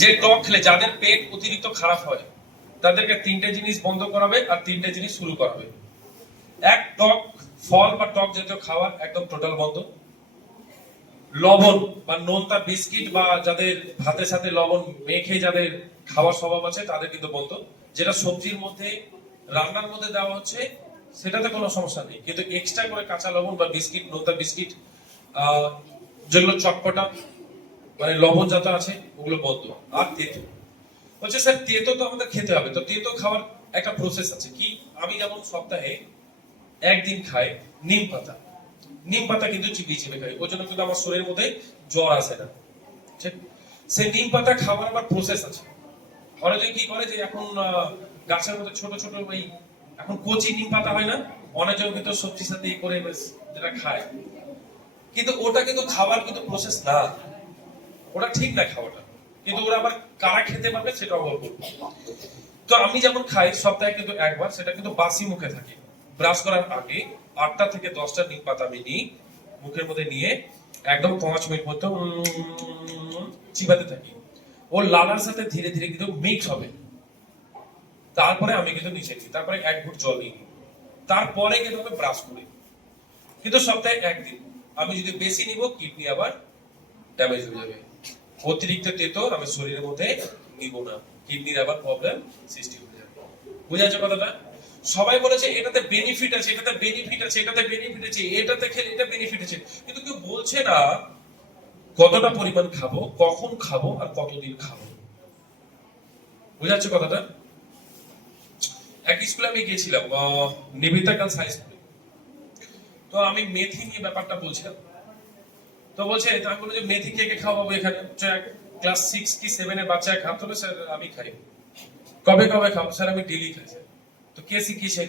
যে টক খেলে যাদের পেট অতিরিক্ত খারাপ হয় তাদেরকে তিনটে জিনিস বন্ধ করাবে আর তিনটে জিনিস শুরু করাবে। এক, টক ফল বা টক জাতীয় খাবার একদম টোটাল বন্ধ। লবণ বা নোনতা বিস্কিট বা যাদের ভাতের সাথে লবণ মেখে যাদের খাওয়ার স্বভাব আছে তাদের কিন্তু বন্ধ। যেটা সবজির মধ্যে রান্নার মধ্যে দেওয়া হচ্ছে সেটাতে কোনো সমস্যা নেই, কিন্তু এক্সট্রা করে কাঁচা লবণ বা বিস্কিট, নোনতা বিস্কিট, যেগুলো চটপটা মানে লবণ যাতে আছে ওগুলো বন্ধ। আর তেতো বলছে স্যার তেতো তো আমাদের খেতে হবে, তো তেতো খাওয়ার একটা প্রসেস আছে। কি, আমি যেমন সপ্তাহে একদিন খাই নিম পাতা। নিম পাতা কিন্তু চিবিয়ে চিবিয়ে খাই, ওই জন্য কিন্তু আমার শরীরের মধ্যে জ্বর আসে না। ঠিক, সেই নিম পাতা খাওয়ার আবার প্রসেস আছে। অনেকে কি করে যে এখন গাছের মধ্যে ছোট ছোট ওই এখন কচি নিম পাতা হয় না, অনেকজন কিন্তু সবজির সাথে ই করে যেটা খায়, কিন্তু ওটা কিন্তু খাবার কিন্তু প্রসেস না, ওটা ঠিক না খাওয়াটা। কিন্তু ওরা আবার কারা খেতে পারবে সেটাও বলবো। তো আমি যেমন খাই সপ্তাহে কিন্তু একবার, সেটা কিন্তু বাসি মুখে থাকে। ব্রাশ করার আগে 8টা থেকে 10টা নিম পাতা আমি নিই, মুখের মধ্যে নিয়ে একদম 5 মিনিট মতো চিবাতে থাকি। ওর লালার সাথে ধীরে ধীরে কিন্তু মিক্স হবে। তারপরে আমি কিন্তু নিচে নিই, তারপরে 1 ঘুট জল নিই, তারপরে কিন্তু আমি ব্রাশ করি। কিন্তু সপ্তাহে একদিন। আমি যদি বেশি নিব কিডনি আবার ড্যামেজ হয়ে যাবে। অতিরিক্ত তেতো আমি শরীরের মধ্যে নিব না, কিডনির আবার প্রবলেম সৃষ্টি হয়ে যাবে। বুঝা যাচ্ছে কথাটা? সবাই বলেছে এটাতে বেনিফিট আছে, এটাতে বেনিফিট আছে, এটাতে বেনিফিট আছে, এটাতে খেলে এটা বেনিফিট আছে, কিন্তু কেউ বলছে না কতটা পরিমাণ খাবো, কখন খাবো, আর কতদিন খাবো। বুঝা যাচ্ছে কথাটা? এক স্কুলে আমি গিয়েছিলাম, নিবেদিতা গার্লস হাই স্কুলে। তো আমি মেথি নিয়ে ব্যাপারটা বলছিলাম। তো বলছে, তো আমি বলি যে মেথি কে কে খাওয়াবো এখানে? ক্লাস 6 কি 7 এর বাচ্চা খাওয়াতে হবে। স্যার আমি খাই। কবে কবে খাও? স্যার আমি ডেলি খাই স্যার। তো কে শিখিয়েছে?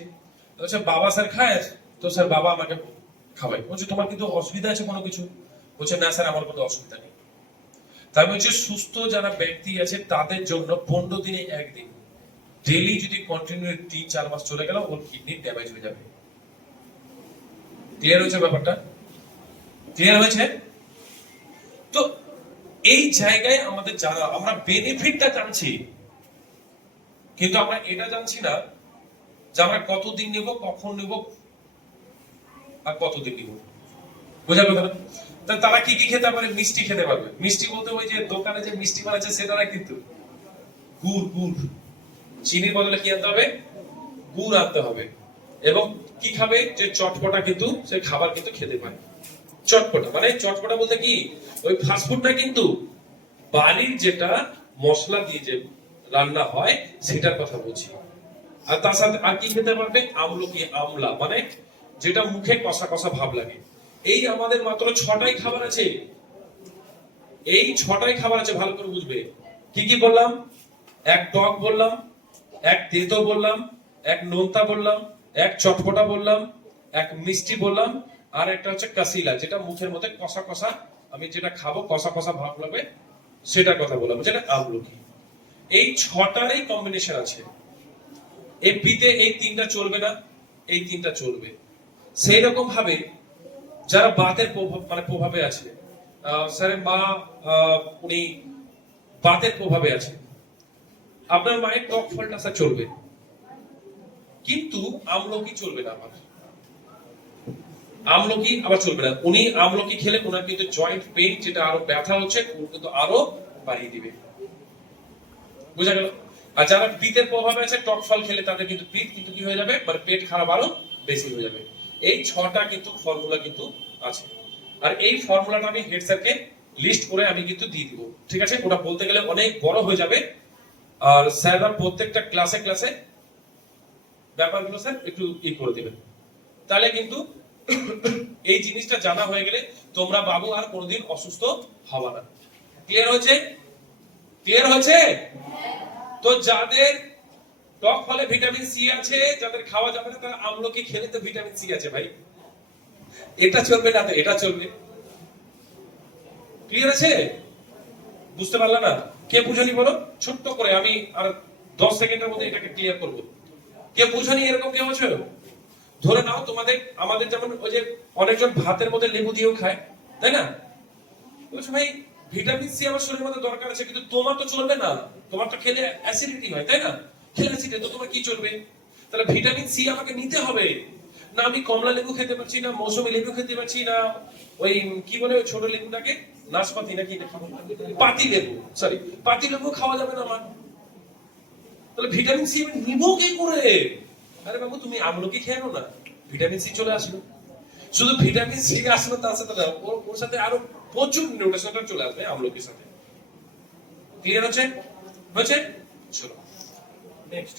বলছে বাবা স্যার খায়। তো স্যার বাবা আমাকে খাওয়াই। বলছে তোমার কিন্তু অসুবিধা আছে কোনো কিছু? বলছে না স্যার আমার কোনো অসুবিধা নেই। তাই বলছে সুস্থ যারা ব্যক্তি আছে তাদের জন্য 15 দিনে একদিন ডেলি যদি কন্টিনিউ 3-4 মাস চলে গেল ওর কিডনি ড্যামেজ হয়ে যাবে। ক্লিয়ার হয়েছে ব্যাপারটা? ক্লিয়ার হয়েছে? তো এই জায়গায় আমাদের জানা, আমরা বেনিফিটটা জানছি, কিন্তু আমরা এটা জানছি না যে আমরা কতদিন নেব, কখন নেব, আর কতদিন নেব। বোঝা কথা না? তারা কি কি খেতে পারে? মিষ্টি খেতে পারবে। মিষ্টি বলতে ওই যে দোকানে যে মিষ্টি বানাচ্ছে সেটা না, কিন্তু গুড়। গুড়, চিনির বদলে কি আনতে হবে? গুড় আনতে হবে। এবং কি খাবে? যে চটপটা কিন্তু সে খাবার কিন্তু খেতে পারে। চটপটা মানে চটপটা বলতে কি ওই ফাস্টফুড না, কিন্তু বাড়ির যেটা মশলা দিয়ে যে রান্না হয় সেটার কথা বলছি। আর তার সাথে আর কি খেতে পারবে? আমলকি, আমলা মানে যেটা মুখে কষা কষা ভাব লাগে। এই আমাদের মাত্র 6টাই খাবার আছে। এই 6টাই খাবার আছে, ভালো করে বুঝবে। কি কি বললাম? এক টক বললাম, এক তেতো বললাম, এক নোনতা বললাম, এক চটপটা বললাম, এক মিষ্টি বললাম, আর একটা হচ্ছে কাসিলা, যেটা মুখের মধ্যে কষা কষা, আমি যেটা খাবো কষা কষা ভাব লাগবে সেটার কথা বললাম, যেটা আমলকি। এই 6টারই কম্বিনেশন আছে। এপিতে এই 3টা চলবে না, এই 3টা চলবে। সেই রকম ভাবে যারা বাতের প্রভাবে আছে, স্যারের মা উনি বাতের প্রভাবে আছে, আপনার মায়ের টক ফলটা স্যার চলবে, কিন্তু আমলকি চলবে না। আমার আমলকি আবার চলবে না। উনি আমলকি খেলে ওনার কিন্তু জয়েন্ট পেইন, যেটা আরো ব্যথা হচ্ছে, কিন্তু আরো বাড়িয়ে দিবে। বুঝা গেল? আর যারা পিতের প্রভাবে আছে, টক ফল খেলে তাদের কিন্তু পিত কিন্তু কি হয়ে যাবে, মানে পেট খারাপ আরো বেশি হয়ে যাবে। এই 6টা কিন্তু ফর্মুলা কিন্তু আছে। আর এই ফর্মুলাটা আমি হেড স্যারকে লিস্ট করে আমি কিন্তু দিয়ে দিব, ঠিক আছে? ওটা বলতে গেলে অনেক বড় হয়ে যাবে। আর স্যাররা প্রত্যেকটা ক্লাসে ক্লাসে ব্যাপারগুলো স্যার একটু ই করে দিবেন, তাহলে কিন্তু এই জিনিসটা জানা হয়ে গেলে তোমরা বাবু আর কোনোদিন অসুস্থ হবে না। ক্লিয়ার হয়েছে? ক্লিয়ার হয়েছে? তো যাদের টক ফলে ভিটামিন সি আছে, যাদের খাওয়া যাবে না, তারা আমলকি খেলে তো ভিটামিন সি আছে ভাই। এটা চলবে না তো এটা চলবে। ক্লিয়ার আছে? বুঝতে পারলা না? কে বুঝানি বলো ছোট্ট করে, আমি আর 10 সেকেন্ডের মধ্যে এটাকে ক্লিয়ার করবো। কে বুঝানি এরকম কেউ আছে? ধরে নাও তোমাদের আমাদের যেমন ওই যে অনেকজন ভাতের মধ্যে লেবু দিয়েও খায়, তাই না? বলছো ভাই ভিটামিন সি আমার শরীরের মধ্যে দরকার আছে, কিন্তু তোমার তো চলবে না, তোমার তো খেলে অ্যাসিডিটি হয়, তাই না? খেলে অ্যাসিডিটি তো তোমার কি চলবে? তাহলে ভিটামিন সি আমাকে নিতে হবে। না আমি কমলা লেবু খেতে পারছি না, মৌসুমী লেবু খেতে পারছি না, ওই কি বলে ওই ছোট লেবুটাকে, নাশপাতি নাকি এটা কি বলে? পাতি লেবু, সরি, পাতি লেবু খাওয়া যাবে না আমার। তাহলে ভিটামিন সি আমি নিবো কি করে? আরে বাবু তুমি আমলকি খেয়ে নাও না, ভিটামিন সি চলে আসবে। শুধু ভিটামিন সি আসবে তার সাথে না, ওর সাথে আরো প্রচুর নিউট্রিশন চলে আসবে আমলকির সাথে। ক্লিয়ার আছে? হয়েছে? চলো নেক্সট।